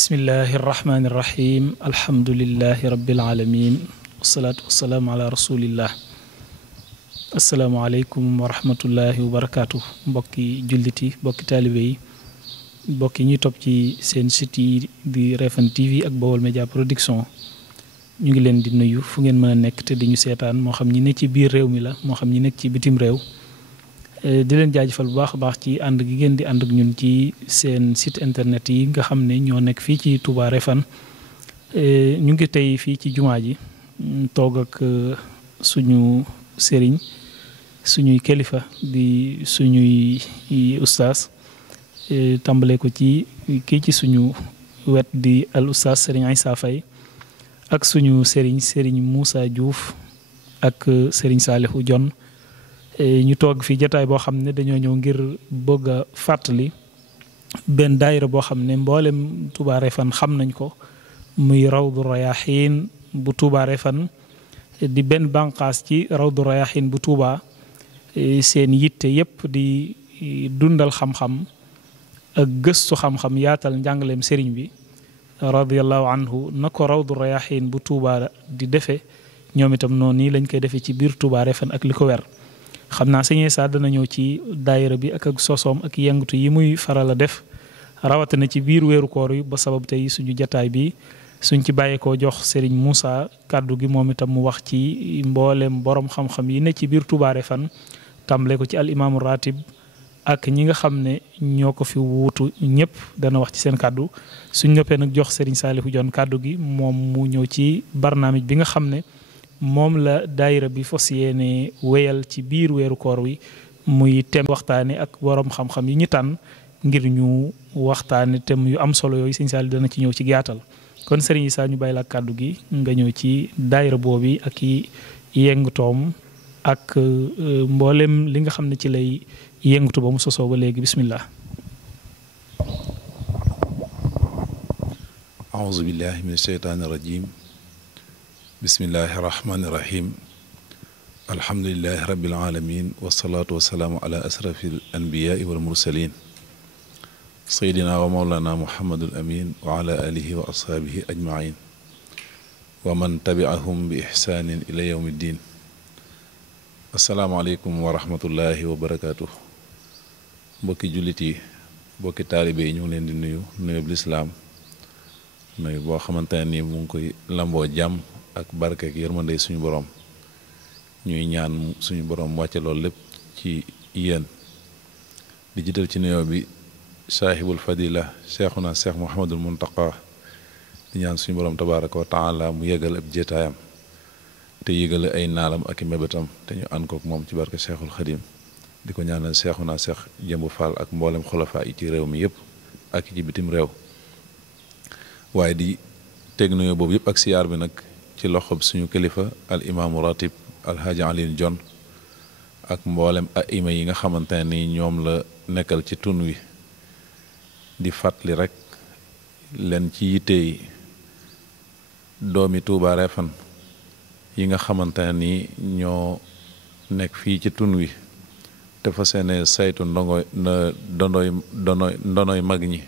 bismillahi irrahmani irrahim alhamdulilahi rabilalamin wasalaatu wasalaamu ala rasulillah asalaamualeykum wa rahmatullahi wa barakaatu mbokki julliti mbokki taalibe yi mbokki ñuy topp ci seen site yi di Refane TV ak Baol Média Production ñu ngi leen di nuyu fu ngeen mën a nekk te di ñu seetaan moo xam ñi nekk ci biir réew mi la moo xam ñi nekk ci bitim réew di leen jaajëfal bu baax a baax ci ànd gi ngeen di ànd ak ñun ci seen site internet yi nga xam ne ñoo nekk fii ci Touba Refane ñu ngi tey fii ci jumaa ji toog ak suñu sëriñ suñuy kilifa di suñuy ustaas tàmbale ko ci kii ci suñu wet di al ustaas sëriñ Issa Faye ak suñu sëriñ Moussa Diouf ak sëriñ Saalihu Jon ñu toog fii jataay boo xam ne dañoo ñëw ngir bëgg a fàttali benn daayira boo xam ne mboolem Touba Refane xam nañ ko muy Rawdu Rayaahiin bu Touba Refane di benn bànqaas ci Rawdu Rayaahiin bu Touba seen yitte yépp di dundal xam-xam ak gëstu xam-xam yaatal njàngaleem sëriñ bi radiyallahu anhu na ko Rawdu Rayaahiin bu Touba di defee ñoom itam noonu nii lañ koy defee ci biir Touba Refane ak li ko wer xam naa sëñ Issa dana ñëw ci daayira bi ak sosoom ak yëngatu yi muy faral a def rawatina ci biir weeru koor yi ba sabab tey suñu jataay bi suñ ci bàyyeekoo jox Serigne Moussa kàddu gi moom itam mu wax ci mboolem borom xam-xam yi ne ci biir Touba Refane tàmbale ko ci al imaamu ratib ak ñi nga xam ne ñoo ko fi wuutu ñëpp dana wax ci seen kàddu suñ ñëppee nag jox Serigne Saalihu Jon kàddu gi moom mu ñëw ci barnaamij bi nga xam ne moom la daayira bi fas yéene wéyal ci biir weeru koor wi muy tem waxtaane ak borom xam-xam yi ñu tànn ngir ñu waxtaane tem yu am solo yooyu sëñ Saalihu dana ci ñëw ci gàttal kon sëriñ Issa ñu bàyyi la kàddu gi nga ñëw ci daayira boobu ak i yëngutoom ak mboolem li nga xam ne ci lay yëngutu ba mu sosoo ba léegi bismillah. aouzu billahi min asheytaani rajim bismillahi irrahmani irrahim alhamdulilahi rabbil alamin wasalaatu wasalaamu ala asrafi al anbiyaai wal mursalin sayidina wa mawlana muhammadul amin wa ala alihi wa ashaabihi ajmain wa man tabiahum bi ixsaanin ila yawmi ddin asalaamualeykum wa rahmatullahi wa barakatuh mbokki jullit yi mbokki taalibe yi ñu ngi leen di nuyu lislaam nuyu boo xamante ne ni mu ngi koy lamboo jàmm ak barke ak yërmande suñu borom ñuy ñaan suñu borom wàcce loolu lépp ci yéen di jiital ci nuyoo bi saahibul fadila cheikhuna cheikh Mouhamadul Muntaqa di ñaan suñu borom tabaraka wa taala mu yëgal ab jéetaayam te yëgale ay naalam ak i mébétam te ñu ànd kook moom ci barke cheikhul xadim di ko ñaanal cheikhuna cheikh Jëmbu Fall ak mboolem xulafaa yi ci réew mi yëpp ak ci bitim réew waaye di teg nuyoo boobu yëpp ak siyaar bi nag ci loxob suñu kilifa al imaamu ratib alhaaji Alioune Jon ak mboolem aima yi nga xamante ne ni ñoom la nekkal ci tun wi di fàttali rek leen ci yittey doomi Touba Refane yi nga xamante ne ni ñoo nekk fii ci tun wi te fa seene saytu ndonoy mag ñi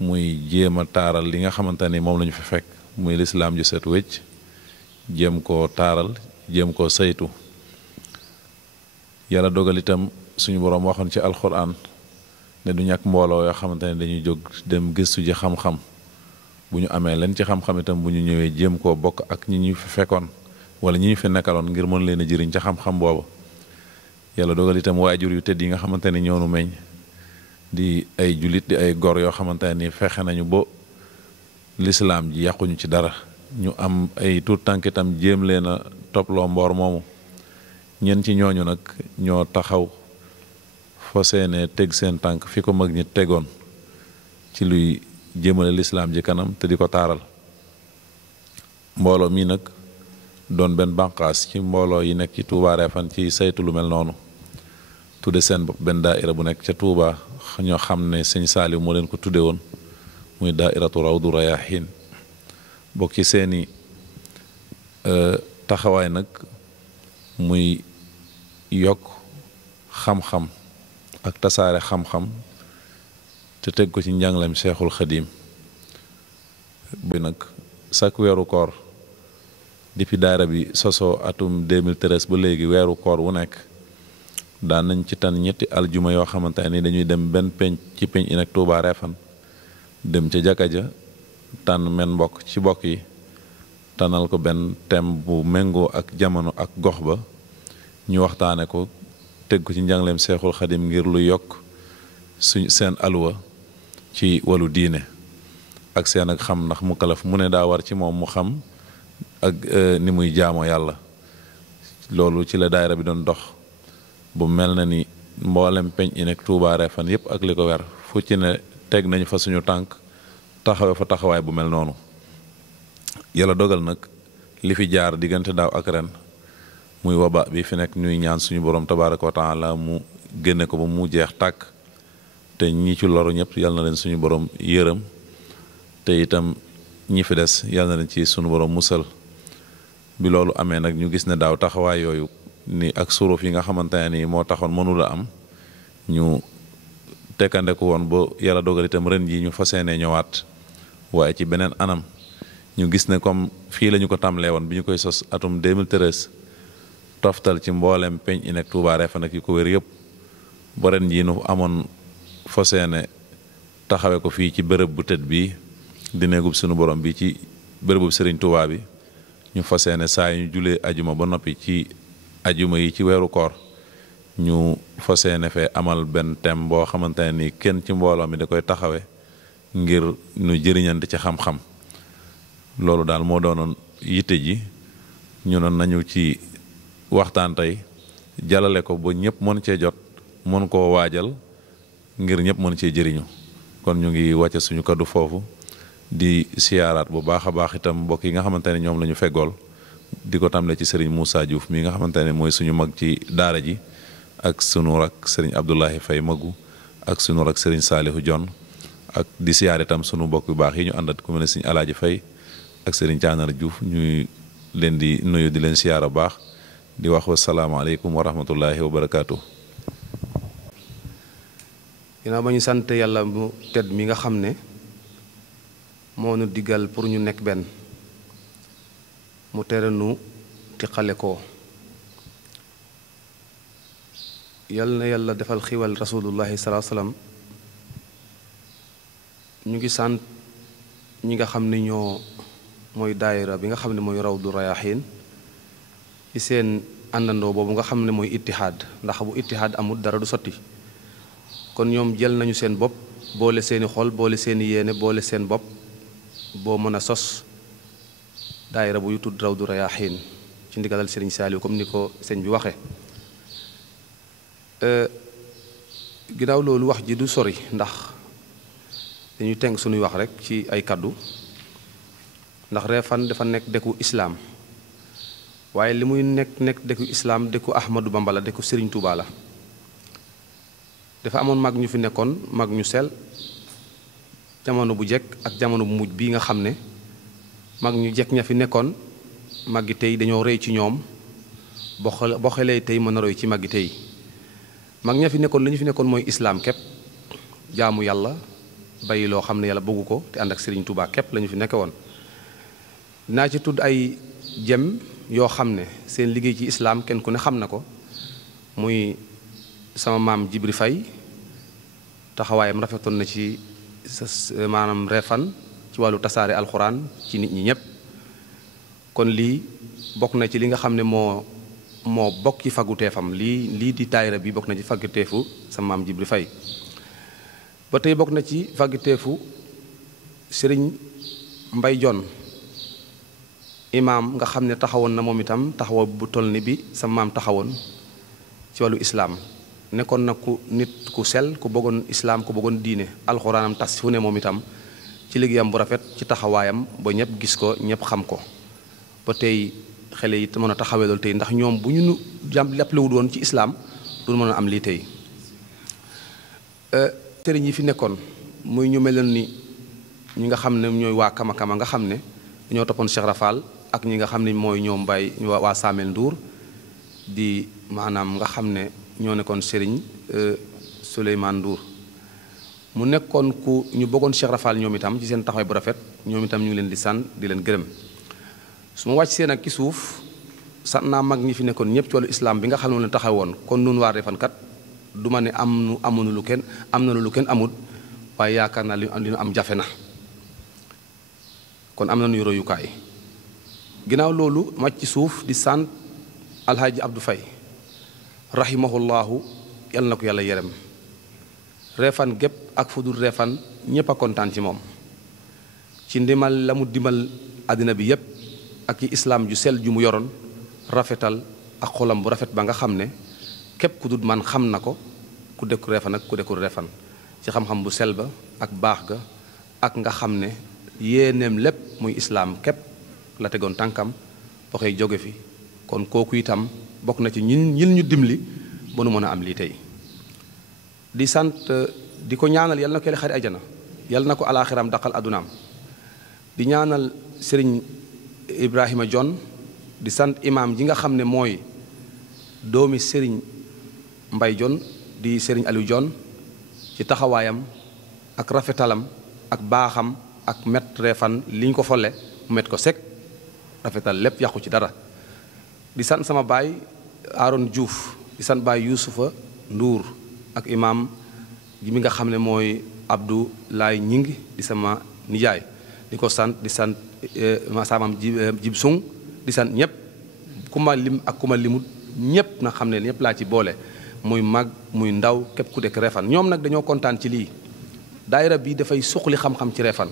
muy jéem a taaral li nga xamante ni moom la ñu fi fekk muy lislaam ju set wecc jéem koo taaral jéem koo saytu yàlla dogal itam suñu boroom waxoon ci alxuraan ne du ñàkk mbooloo yoo xamante ne dañuy jóg dem gëstu ji xam-xam bu ñu amee leen ci xam-xam itam bu ñu ñëwee jéem koo bokk ak ñi ñu fi fekkoon wala ñi ñu fi nekkaloon ngir mën leen a jëriñ ca xam-xam boobu yàlla dogal itam waajur yu tëdd yi nga xamante ne ñoonu meññ di ay jullit di ay gor yoo xamante ne ni fexe nañu ba lislaam ji yàquñu ci dara ñu am ay tuut tànk itam jéem leen a topploo mboor moomu ñen ci ñooñu nag ñoo taxaw foo seene teg seen tànk fi ko mag ñi tegoon ci luy jëmale lislaam ji kanam te di ko taaral mbooloo mi nag doon benn bànqaas ci mbooloo yi nekk ci Touba Refane ci saytu lu mel noonu tudde seen bopp benn daaira bu nekk ca Touba ñoo xam ne sëñ Saaliw moo leen ko tudde woon muy daairatu Rawdu Rayaahiin bokk ci seeni taxawaay nag muy yokk xam-xam ak tasaare xam-xam te teg ko ci njàngaleem Seexul Xadiim bi nag chaque weeru koor depuis daayira bi sosoo atum 2013 ba léegi weeru koor wu nekk daan nañ ci tan ñetti aljuma yoo xamante ni dañuy dem benn penc ci penc yi nag Touba Refane dem ca jàkka ja tànn men mbokk ci bokk yi tànnal ko benn thème bu méngoo ak jamono ak gox ba ñu waxtaane ko teg ko ci njàngaleem Seexul Xadim ngir lu yokk seen aluwa ci wàllu diine ak seen ak xam, ndax mu kalaf mu ne daa war ci moom mu xam ak ni muy jaamoo yàlla. loolu ci la daayira bi doon dox bu mel na ni mboolem peñ yi nekk Touba Refane yépp ak li ko wer fu ci ne teg nañu fa suñu tànk taxawe fa taxawaay bu mel noonu. yàlla dogal nag li fi jaar diggante daaw ak ren muy waba bi fi nekk ñuy ñaan suñu borom tabaaraka wa taala mu génne ko ba mu jeex tàkk te ñi ci loru ñëpp yal na leen suñu borom yërëm te itam ñi fi des yal na leen ci suñu borom musal. bi loolu amee nag ñu gis ne daaw taxawaay yooyu ni ak suruf yi nga xamante ne ni moo taxoon mënula am ñu tekkandeku woon ba yàlla dogal itam ren ji ñu fas yéene ñëwaat waaye ci beneen anam. ñu gis ne comme fii la ñu ko tàmbalee woon bi ñu koy sos atum 2013 toftal ci mboolem peñ yi nekk Touba Refane ak yi ko wér yëpp ba ren jii nu amoon fas yéene taxawe ko fii ci bërëb bu tëdd bii di néegub sunu borom bi ci bërëbub Serigne Touba bi ñu fas yéene saa yu ñu julee ajuma ba noppi ci ajuma yi ci weeru koor ñu fas yéene fee amal benn thème boo xamante ne ni kenn ci mbooloo mi da koy taxawe ngir nu jëriñante ci xam-xam. loolu daal moo doonoon yitte ji ñu noon nañu ci waxtaan tey jalale ko ba ñëpp mën cee jot mën koo waajal ngir ñëpp mën cee jëriñu. kon ñu ngi wàcce suñu kaddu foofu di siyaaraat bu baax a baax itam mbokk yi nga xamante ne ñoom la ñu feggool di ko tàmbalee ci Serigne Moussa Diouf mi nga xamante ne mooy suñu mag ci daara ji ak sunu rak Serigne Abdoulahi Faye Magu ak sunu rak Serigne Salihu Jon ak di siyaar itam sunu mbokk yu baax yi ñu àndat ku mel ne Serigne Alaaji Faye ak Serigne Thianar Diouf ñuy leen di nuyu di leen siyaara baax di wax wasalaamaaleykum wa rahmatullahi wa barakaatu. ginnaaw ba ñu sant yàlla mu tedd mi nga xam ne moo nu diggal pour ñu nekk benn mu tere nu tiqale ko yal na yàlla defal xiwal rasulullahi salaa salaam. ñu ngi sant ñi nga xam ne ñoo mooy daayira bi nga xam ne mooy Rawdu Rayaahiin ci seen àndandoo boobu nga xam ne mooy ittihaad, ndax bu ittihaad amul dara du sotti. kon ñoom jël nañu seen bopp boole seeni xol boole seeni yéene boole seen bopp boo mën a sos daayira bu tudd Rawdu Rayaahiin ci ndigalal Serigne Saliou comme ni ko sëñ bi waxe ginnaaw loolu wax ji du sori ndax dañuy tënk suñuy wax rek ci ay kaddu ndax Refane dafa nekk dëkku islaam waaye li muy nekk dëkku islaam dëkku Ahmadou Bamba la dëkku Serigne Touba la. dafa amoon mag ñu fi nekkoon mag ñu sel jamono bu jekk ak jamono bu mujj bii nga xam ne mag ñu jekk ña fi nekkoon maggi tey dañoo rëy ci ñoom boo xelee tey mën a roy ci maggi tey mag ña fi nekkoon li ñu fi nekkoon mooy islaam képp jaamu yàlla bàyyi loo xam ne yàlla bëggu ko te ànd ak Serigne Touba képp la ñu fi nekke woon. dinaa ci tudd ay jem yoo xam ne seen liggéey ci islaam kenn ku ne xam na ko muy sama maam Jibri Fay taxawaayam rafetoon na ci maanaam Refane ci wàllu tasaare alxuraan ci nit ñi ñépp. kon lii bokk na ci li nga xam ne moo bokk ci fagguteefam lii di daayira bi bokk na ci fagguteefu sama maam Jibri Fay. ba tey bokk na ci fagguteefu Sëriñ Mbay Jon imaam nga xam ne taxawoon na moom itam taxawa bu toll ni bi sama maam taxawoon ci wàllu islaam. nekkoon na ku nit ku sel ku bëggoon islaam ku bëggoon diine alxuraanam tas fu ne moom itam ci liggéeyam bu rafet ci taxawaayam ba ñëpp gis ko ñëpp xam ko. ba tey xale yi mën a taxawee loolu tey ndax ñoom bu ñu jàppalewul woon ci islaam du mën a am lii tey. sëriñ yi fi nekkoon muy ñu meloon ni ñi nga xam ne ñooy waa Kama nga xam ne dañoo toppoon Cheikh Rafal ak ñi nga xam ne mooy ñoom Baye waa Samel Ndour di maanaam nga xam ne ñoo nekkoon Serigne Souleymane Ndour mu nekkoon ku ñu bëggoon Cheikh Rafal ñoom itam ci seen taxawaay bu rafet ñoom itam ñu ngi leen di sant di leen gërëm su ma wàcc seen ak ci suuf sant naa mag ñi fi nekkoon ñëpp ci wàllu islam bi nga xam ne leen taxawoon kon nun waa Refane kat du ma ne amuñu lu kenn am na lu kenn amul waaye yaakaar naa li ñu am jafe na kon am nañu royukaay ginnaaw loolu wàcc ci suuf di sant alhaaji Abdou Faye rahimahullahu yal na ko yàlla yërëm Refane gépp ak fu dul Refane ñépp a kontaan ci moom ci ndimal la mu dimbal àddina bi yépp ak ci islaam ju sell ju mu yoroon rafetal ak xolam bu rafet ba nga xam ne képp ku dul man xam na ko ku dëkku Refane ak ku dëkkul Refane ci xam-xam bu sell ba ak baax ga ak nga xam ne yéeneem lépp muy islaam képp la tegoon tànkam ba koy jóge fi kon kooku itam bokk na ci ñin ñu dimbali ba nu mën a am lii tey di sant di ko ñaanal yal na ko yàlla xari ajana yal na ko alaaxiram daqal adunaam di ñaanal sëriñ Ibrahima Jon di sant imaam ji nga xam ne mooy doomi sëriñ Mbay Jon di sëriñ Aliou Jon ci taxawaayam ak rafetalam ak baaxam ak met Refane li ñu ko folle mu met ko sek rafetal lépp yàqu ci dara di sant sama baay Aaron Diouf di sant baay Yuusufa Nduur ak imaam ji mi nga xam ne mooy Abdou Laay Ñing di sama nijaay di ko sant di sant masamam jib sung di sant ñëpp ku ma lim ak ku ma limut ñëpp na xam ne ñëpp laa ci boole muy mag muy ndaw képp ku dekk Refane ñoom nag dañoo kontaan ci lii daayira bi dafay suqali xam-xam ci Refane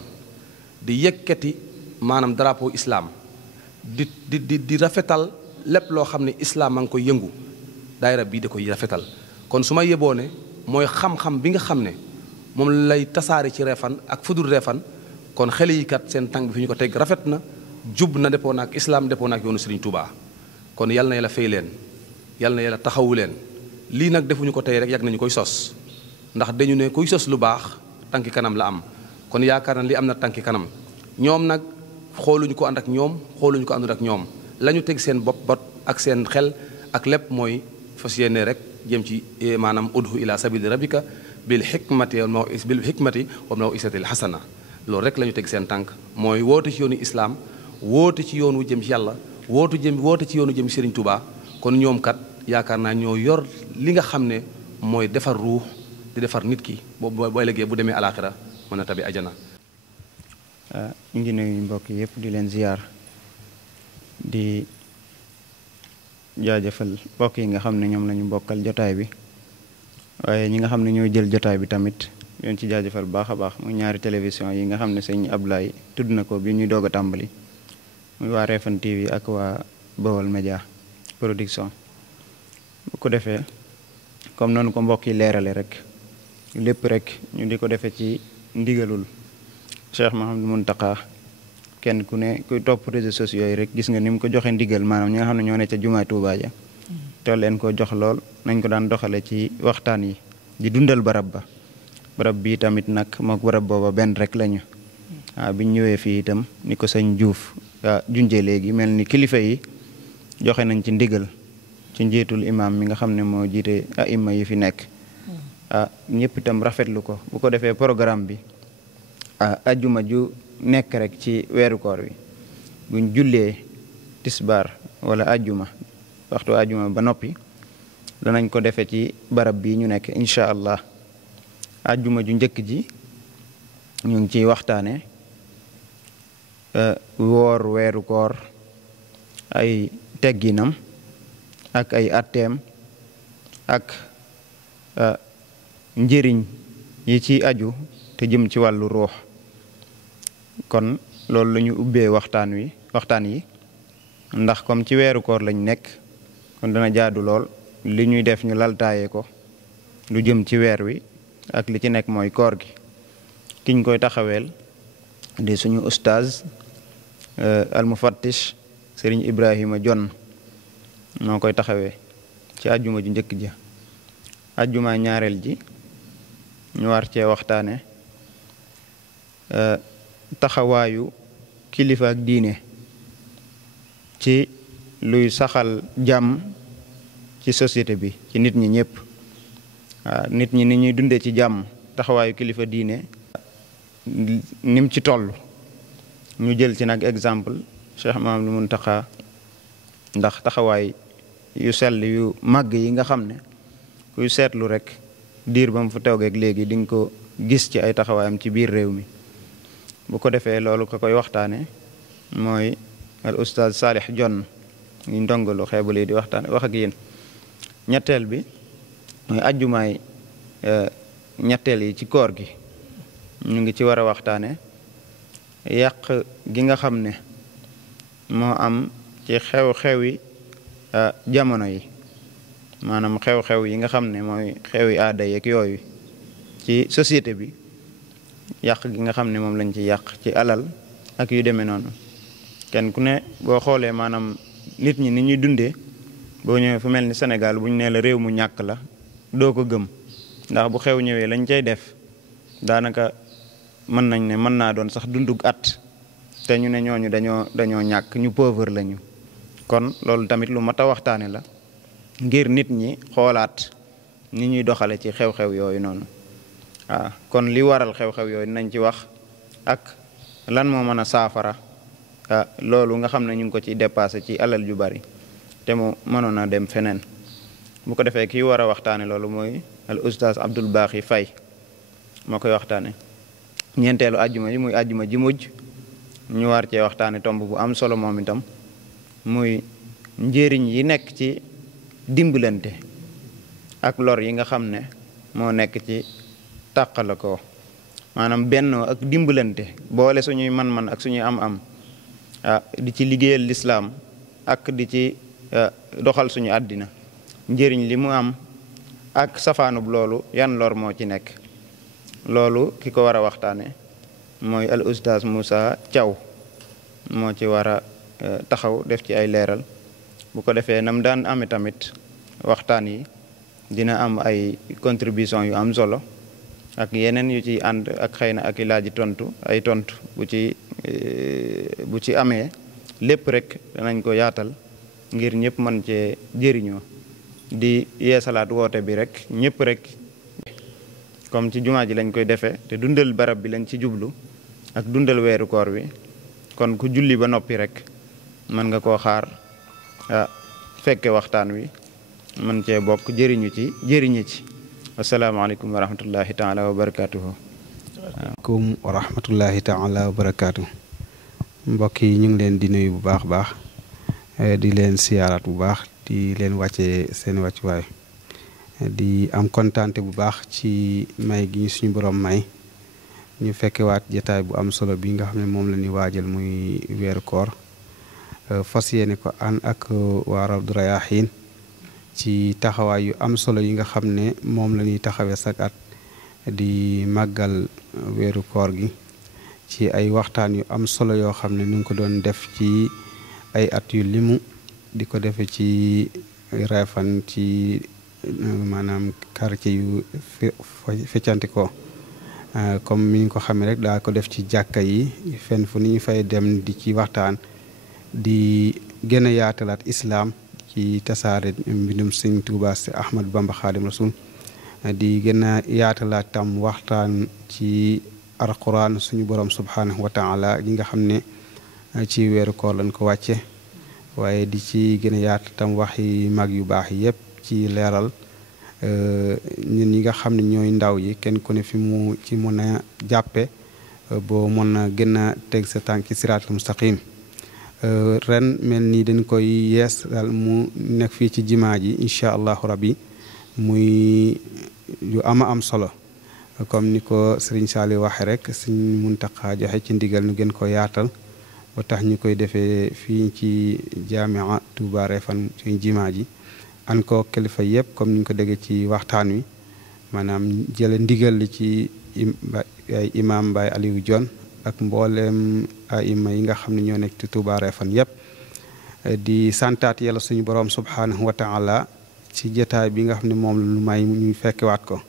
di yëkkati maanaam drapeau islam di rafetal lépp loo xam ne islam a ngi koy yëngu daayira bii da koy rafetal kon su ma yeboo ne mooy xam-xam bi nga xam ne moom lay tasaare ci Refane ak fudul Refane kon xale yi kat seen tànk bi fi ñu ko teg rafet na jub na depoo naak islam depoo naak yoonu Serigne Touba kon yal na yàlla fay leen yal na yàlla taxawu leen lii nag defuñu ko tey rek yàgg nañu koy sos ndax dañu ne kuy sos lu baax tànki kanam la am kon yaakaar na li am na tànki kanam ñoom nag xooluñu ko ànd ak ñoom xooluñu ko àndul ak ñoom la ñu teg seen bopp bot ak seen xel ak lépp mooy fas yéene rek jëm ci maanaam udhu ila sabili rabbika bil hikmati wa maw'izatil hasana loolu rek la ñu teg seen tànk mooy woote ci yoonu islaam woote ci yoonu jëm ci yàlla woote ci yoonu jëm Serigne Touba kon ñoom kat yaakaar naa ñoo yor li nga xam ne mooy defar ruux di defar nit ki booy léegi bu demee alaaxira mën a tabi ajana. ñu ngi nuyu mbokk yëpp di leen ziyaar di jaajëfal mbokk yi nga xam ne ñoom lañu bokkal jotaay bi waaye ñi nga xam ne ñooy jël jotaay bi tamit yoon ci jaajëfal baax a baax muy ñaari télévision yi nga xam ne sëñ Ablaye tudd na ko bi ñuy doog a tàmbali muy waa Refane TV ak waa Bawol Média Production bu ko defee comme noonu ko mbokk yi leerale rek lépp rek ñu di ko defee ci ndigalul Cheikh Mouhamadou Mountakha kenn ku ne kuy topp réseaux sociaux yi rek gis nga ni mu ko joxe ndigal maanaam ñi nga xam ne ñoo ne ca jumaay Tuubaa ja te leen ko jox lool nañ ko daan doxale ci waxtaan yi di dundal barab bi tamit nag mook barab booba benn rek lañu waaw biñ ñëwee fii itam ni ko sëñ Diouf junjee léegi mel ni kilifa yi joxe nañ ci ndigal ci njiitul imam mi nga xam ne moo jiite aima yi fi nekk ñëpp itam rafetlu ko bu ko defee programme bi ajjuma ju nekk rek ci weeru koor wi buñ jullee tisbaar wala ajjuma waxtu ajjuma ba noppi danañ ko defee ci barab bi ñu nekk incha allah ajjuma ju njëkk ji ñu ngi ciy waxtaane woor weeru koor ay tegginam ak ay atteem ak njëriñ yi ci aju te jëm ci wàllu ruux kon loolu la ñu ubbee waxtaan yi ndax comme ci weeru koor lañ nekk kon dana jaadu lool li ñuy def ñu laltaaye ko lu jëm ci weer wi ak li ci nekk mooy koor gi kiñ koy taxaweel di suñu ustaaz almufattish Serigne Ibrahima Jon moo koy taxawee ci ajjuma ju njëkk ja ajjuma ñaareel ji ñu war cee waxtaane taxawaayu kilifa ak diine ci luy saxal jàmm ci société bi ci nit ñi ñëpp waaw nit ñi ni ñuy dundee ci jàmm taxawaayu kilifa diine nim ci toll. ñu jël ci nag exemple Cheikh Mamadou Mountakha ndax taxawaay yu sell yu màgg yi nga xam ne kuy seetlu rek diir ba mu fa toogeeg léegi di nga ko gis ci ay taxawaayam ci biir réew mi. bu ko defee loolu ko koy waxtaane mooy al oustaz Salih Jonn ñu ndongalu xeebul yi di waxtaane wax ak yéen. ñetteel bi mooy ajjumaay ñetteel yi ci koor gi ñu ngi ci war a waxtaane yàq gi nga xam ne moo am ci xew-xewi jamono yi, maanaam xew-xew yi nga xam ne mooy xewi aada yeeg yooyu ci société bi, yàq gi nga xam ne moom lañ ci yàq ci alal ak yu demee noonu. kenn ku ne boo xoolee maanaam nit ñi ni ñuy dundee, boo ñëwee fu mel ni Sénégal bu ñu nee la réew mu ñàkk la doo ko gëm, ndax bu xew ñëwee lañ cay def daanaka mën nañ ne mën naa doon sax dundug at, te ñu ne ñooñu dañoo ñàkk, ñu pauvre lañu. kon loolu tamit lu mat a waxtaane la ngir nit ñi xoolaat ni ñuy doxale ci xew-xew yooyu noonu. waaw kon li waral xew-xew yooyu nañ ci wax ak lan moo mën a saafara loolu nga xam ne ñu ngi ko ci dépassé ci alal ju bari te mu mënoon a dem feneen. bu ko defee kii war a waxtaane loolu mooy al oustaz Abdoul Baaxi Faye moo koy waxtaane ñeenteelu àjjuma ji muy àjjuma ji mujj ñu war cee waxtaane tomb bu am solo moom itam muy njëriñ yi nekk ci dimbalante ak lor yi nga xam ne moo nekk ci tàqala ko, maanaam bennoo ak dimbalante, boole suñuy man-man ak suñuy am-am di ci liggéeyal lislaam ak di ci doxal suñu àddina. njëriñ li mu am ak safaanub loolu yan lor moo ci nekk, loolu ki ko war a waxtaane mooy al oustaz Moussa Thiaw moo ci war a taxaw def ci ay leeral. bu ko defee nam daan ame tamit waxtaan yi dina am ay contribution yu am solo ak yeneen yu ci ànd ak xëy na ak i laaji tontu ay tontu bu ci amee lépp rek danañ ko yaatal ngir ñëpp mën cee jëriñoo. di yeesalaat woote bi rek ñëpp rek comme ci jumaa ji lañ koy defee te dundal barab bi lañ ci jublu ak dundal weeru koor wi, kon ku julli ba noppi rek mën nga koo xaar fekke waxtaan wi mën cee bokk jëriñu ci. asalaamaaleykum wa rahmatullahi taala wa barakaatuhu. waaleykum wa rahmatullahi taala wa barakaatu. mbokk yi ñu ngi leen di nuyu bu baax baax di leen siyaaraat bu baax di leen wàccee seen wàccuwaay, di am kontaante bu baax ci may gi ñu suñu borom may ñu fekkewaat jataay bu am solo bi nga xam ne moom la ñuy waajal muy weeru koor, fas yéene ko ànd ak waa Rawdu Rayaahiin ci taxawaay yu am solo yi nga xam ne moom la ñuy taxawee sak at di màggal weeru koor gi ci ay waxtaan yu am solo yoo xam ne ñu ngi ko doon def ci ay at yu limu, di ko defe ci Refane ci maanaam quartier yu feccanti ko comme ni ñu ko xamee rek daa ko def ci jàkka yi fenn fu ni ñu fay dem di ci waxtaan di gën a yaatalaat islaam ci tasaare mbindum Sëñ Tuubaa si Ahmad Bamba Xaadim Rasul, di gën a yaatalaat tam waxtaan ci alquran suñu borom subhanahu wa taala yi nga xam ne ci weeru koor lañ ko wàcce, waaye di ci gën a yaata tam waxi mag yu baax yi yëpp ci leeral ñun ñi nga xam ne ñooy ndaw yi kenn ku ne fi mu ci mën a jàppe boo mën a gën a teg sa tànk ci siraatul mustaqim. ren mel ni dañ koy yees daal mu nekk fii ci jimaa ji incha allahu rabbi muy yu am solo comme ni ko Serigne Saliou waxe rek Serigne Mountakha joxe ci ndigal nu gën ko yaatal ba tax ñu koy defee fii ci Jaami'a Touba Refane ci jimaa ji an ko kilifa yëpp comme ni ñu ko déggee ci waxtaan wi, maanaam jële ndigal li ci ay imam Baye Aliou Dione ak mboolem aima yi nga xam ne ñoo nekk ci Touba Refane yëpp, di santaat yàlla suñu borom subhanahu wa taala ci jotaay bi nga xam ne moom lu may ñu fekkewaat ko,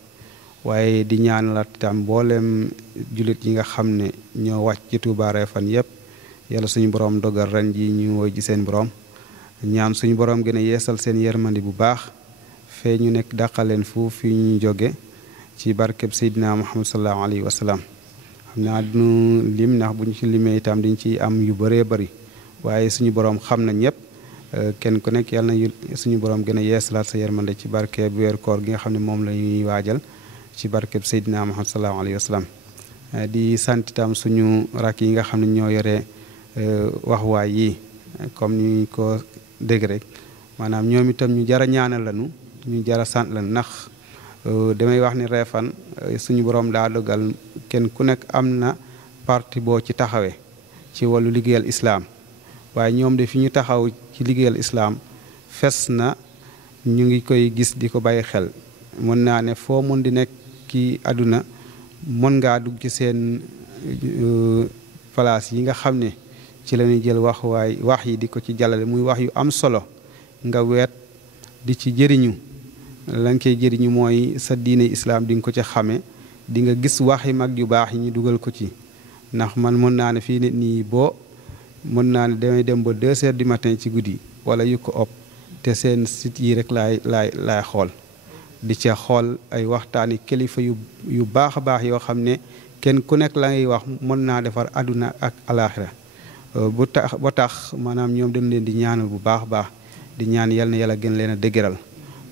waaye di ñaanalaat tam mboolem jullit yi nga xam ne ñoo wàcc ci Touba Refane yëpp yàlla suñu borom dogal ren ji ñu woy ji seen borom, ñaan suñu borom gën a yeesal seen yërmandi bu baax fee ñu nekk dàqaleen fu fi ñu jóge ci barkeb Seydina Muhammad sallallahu alayhi wa sallam. xam naa duñu lim ndax bu ñu ci limee itam dañ ci am yu bëree bëri waaye suñu borom xam na ñëpp kenn ku nekk yàlla na suñu borom gën a yeesalaat sa yërmande ci barkeb weer koor gi nga xam ne moom la ñuy waajal ci barkeb Seydina Muhammad sallallahu alayhi wa sallam. di sant itam suñu rakk yi nga xam ne ñoo yore waxuwaay yi comme ni ko dégg rek maanaam ñoom itam ñu jara ñaanal lañu ñu jara sant lañu ndax damay wax ni Refane suñu borom daa dogal kenn ku nekk am na parti boo ci taxawee ci wàllu liggéeyal islaam waaye ñoom de fi ñu taxaw ci liggéeyal islaam fes na ñu ngi koy gis di ko bàyyi xel mën naa ne foo mën di nekk ki àdduna mën ngaa dugg ci seen place yi nga xam ne ci la ñuy jël wax yi di ko ci jàllale muy wax yu am solo nga weet di ci jëriñu la nga koy jëriñu mooy sa diine islaam di nga ko ci xame di nga gis waxi mag yu baax yi ñu dugal ko ci ndax man mën naa ne fii nit nii boo mën naa ne damay dem ba 2 heures du matin ci guddi wala yu ko ëpp te seen site yi rek laay xool di ca xool ay waxtaani kilifa yu baax a baax yoo xam ne kenn ku nekk la ngay wax mën naa defar àdduna ak alaaxira ba tax maanaam ñoom dañ leen di ñaanal bu baax a baax di ñaan yal na yàlla gën leen a dëgëral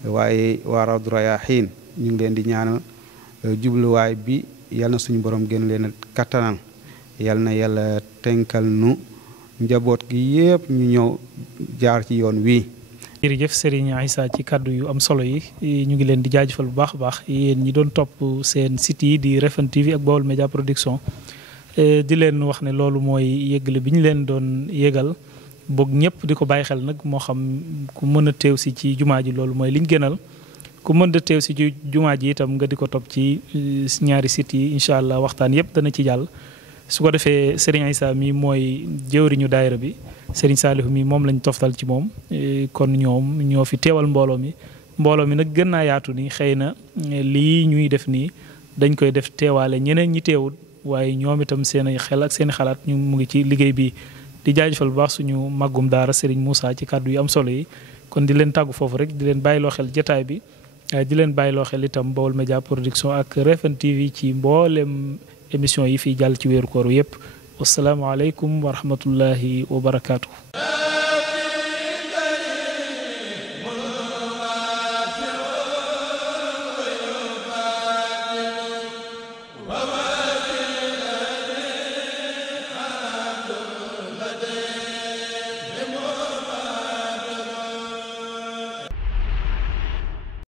waaye waa Rawdu Rayaahiin ñu ngi leen di ñaanal jubluwaay bi yal na suñu borom gën leen a kattanal yal na yàlla tenkal nu njaboot gi yëpp ñu ñëw jaar ci yoon wii. jërëjëf Serigne Aïssa ci kàddu yu am solo yi ñu ngi leen di jaajëfal bu baax a baax yéen ñi doon topp seen site yi di Refane TV ak Baol Média Production di leen wax ne loolu mooy yëgle bi ñu leen doon yëgal boog ñëpp di ko bàyyi xel nag moo xam ku mën a teew si ci jumaa ji loolu mooy liñ gënal ku mën a teew si ci jumaa ji itam nga di ko topp ci ñaari site yi incha allah waxtaan yëpp dana ci jàll. su ko defee Serigne Aïssa mi mooy jëwriñu daayira bi Serigne Saliou mi moom lañ toftal ci moom kon ñoom ñoo fi teewal mbooloo mi nag gën naa yaatu ni xëy na lii ñuy def nii dañ koy def teewaale ñeneen ñi teewul waaye ñoom itam seen ay xel ak seen i xalaat ñu mu ngi ci liggéey bi di jaajëfal bu baax suñu màggum daara Serigne Moussa ci kàddu yu am solo yi kon di leen tàggu foofu rek di leen bàyyiloo xel jotaay bi di leen bàyyiloo xel itam Baol Média Production ak Refane TV ci mboolem émission yi fiy jàll ci weeru koor yëpp wasalaamaaleykum wa rahmatullahi wa barakaatu.